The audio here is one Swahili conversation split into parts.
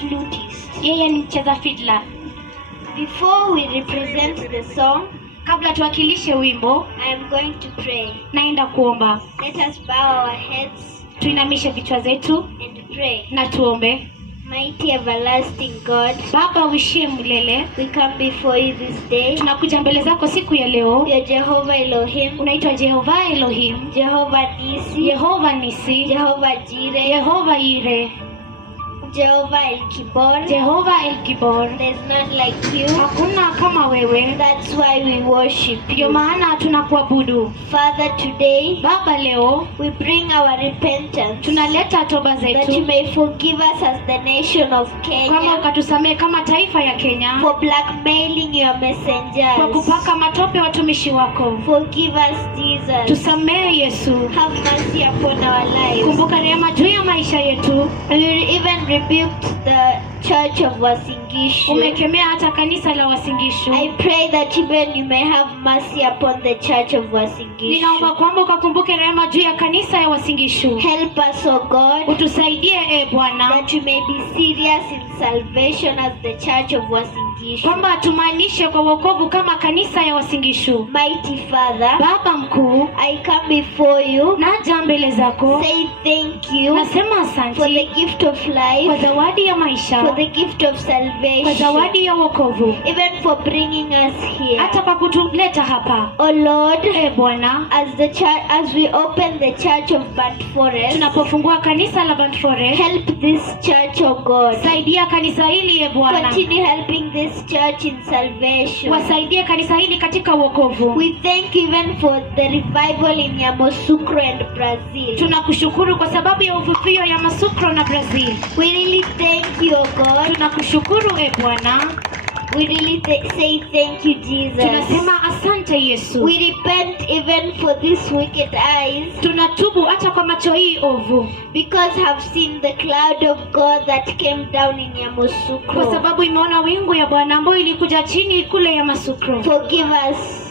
flutist. Yeye ni mcheza fiddler. Before we represent the song, Kabla tuwakilishe wimbo, I am going to pray. naenda kuomba. Let us bow our heads Tuinamishe vichwa zetu and pray. na tuombe. Mighty everlasting God, Baba uishie milele, we come before you this day. tunakuja mbele zako siku ya leo. You are Jehovah Elohim, Unaitwa Jehova Elohim, Jehovah Nisi, Yehova Nisi, Jehovah Jireh, Yehova Ire, Jehovah El Kibor. Jehova El Gibor. There's none like you. Hakuna kama wewe, That's why we worship ndio you. maana tunakuabudu. Father, today Baba, leo we bring our repentance tunaleta toba that you zetu, may forgive us as the nation of kama Kenya ukatusamehe kama taifa ya Kenya for blackmailing your kwa messengers. kupaka matope watumishi wako. Forgive us, Jesus. Tusamehe Yesu, Have mercy upon our lives. kumbuka rehema juu ya maisha yetu. We even rebuked the church of Wasingishu. Umekemea hata kanisa la Wasingishu. I pray that even you may have mercy upon the church of Wasingishu. Ninaomba kwamba ukakumbuke rehema juu ya kanisa ya Wasingishu. Help us, O God, Utusaidie Bwana, that we may be serious in salvation as the church of Wasingishu. kwamba tumaanishe kwa wokovu kama kanisa ya Wasingishu. Mighty Father, Baba mkuu, I come before you, naja mbele zako, say thank you nasema for the asante gift of kwa life, zawadi ya for maisha, the gift of kwa salvation, zawadi ya wokovu, even for bringing us here. hata kwa kutuleta hapa. Oh Lord, Bwana, as we open the church of Burnt Forest, tunapofungua kanisa la Burnt Forest, help this church, oh God. saidia kanisa hili Bwana, Continue helping this church in salvation. wasaidie kanisa hili katika wokovu. We thank you even for the revival in Yamoussoukro and Brazil. Tunakushukuru kwa sababu ya uvuvio ya Yamoussoukro na Brazil. We really thank you, oh God. Tunakushukuru Bwana. We really say thank you, Jesus. Tunasema asante Yesu. We repent even for these wicked eyes, Tunatubu hata kwa macho hii ovu, because have seen the cloud of God that came down in kwa Yamoussoukro. sababu imeona wingu ya Bwana ambayo ilikuja chini kule Yamoussoukro. Forgive us.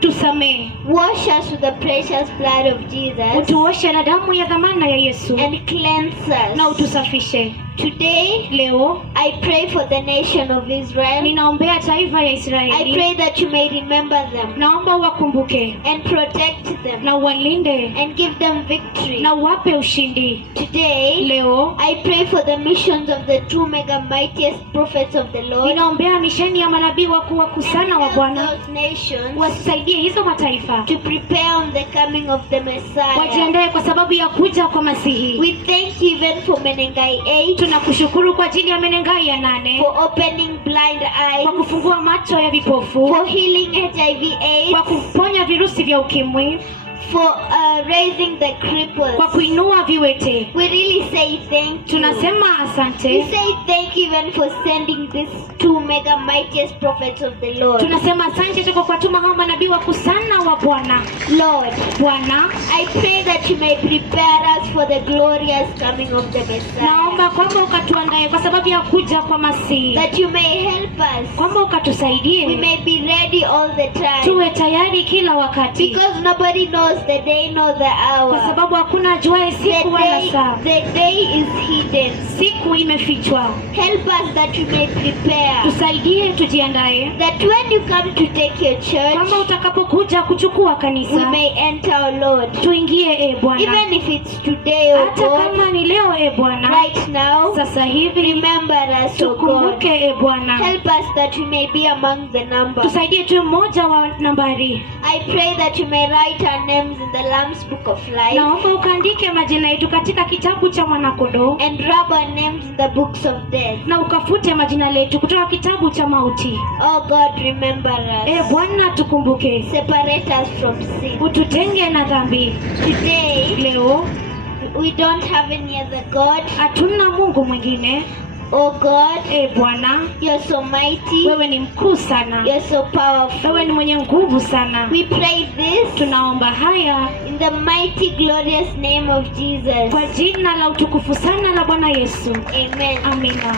Tusamehe, Wash us with the precious blood of Jesus utuoshe na damu ya dhamana ya Yesu and cleanse na us. utusafishe. Today, Leo I pray for the nation of Israel. ninaombea taifa ya I Israeli. pray that you may remember them Naomba uwakumbuke and protect them na uwalinde and give them victory. na uwape ushindi. Today, Leo I pray for the missions of the two mega mightiest prophets of the Lord. ninaombea misheni ya manabii wakuu sana wa Help Bwana, those nations wasaidie hizo mataifa to prepare on the coming of the Messiah. wajiandae kwa sababu ya kuja kwa Masihi. We thank you even for Menengai 8, Tunakushukuru kwa ajili ya Menengai ya 8, for opening blind eyes, kwa kufungua macho ya vipofu, for healing HIV kwa AIDS, kuponya virusi vya ukimwi, for raising the cripples. kwa kuinua viwete. We really say thank you. Tunasema We asante. say thank you even for sending these two mega mightiest prophets of the Lord. Tunasema asante tuko kwa tuma hao manabii wakuu sana wa Bwana. Lord, Bwana, I pray that you may prepare us for the glorious coming of the Messiah. naomba kwamba ukatuandae kwa sababu ya kuja kwa Masihi, That you may help us. kwamba We ukatusaidie may be ready all the time. tuwe tayari kila wakati, Because nobody knows the day nor the kwa hour. sababu hakuna ajuaye siku wala saa. The day is hidden. Siku imefichwa. Help us that we may prepare. Tusaidie tujiandae, That when you come to take your church, kwamba utakapokuja kuchukua we kanisa may enter, our Lord. tuingie Bwana, Even if it's today, oh hata God, kama ni leo Bwana, right now, sasa hivi remember us, oh God. tukumbuke Bwana, Help us that we may be among the number. tusaidie tu mmoja wa nambari. I pray that you may write our names in the Lamb's Book of Life Naomba ukaandike majina yetu katika kitabu cha Mwanakondoo and rub our names in the books of death. na ukafute majina yetu kutoka kitabu cha mauti. Oh God, remember us. Bwana tukumbuke, Separate us from sin. ututenge na dhambi. Today, Leo we don't have any other God. hatuna Mungu mwingine. Oh God, Bwana, you're so mighty. wewe ni mkuu sana, You're so powerful. wewe ni mwenye nguvu sana. We pray this Tunaomba haya in the mighty, glorious name of Jesus. kwa jina la utukufu sana la Bwana Yesu. Amen. Amina.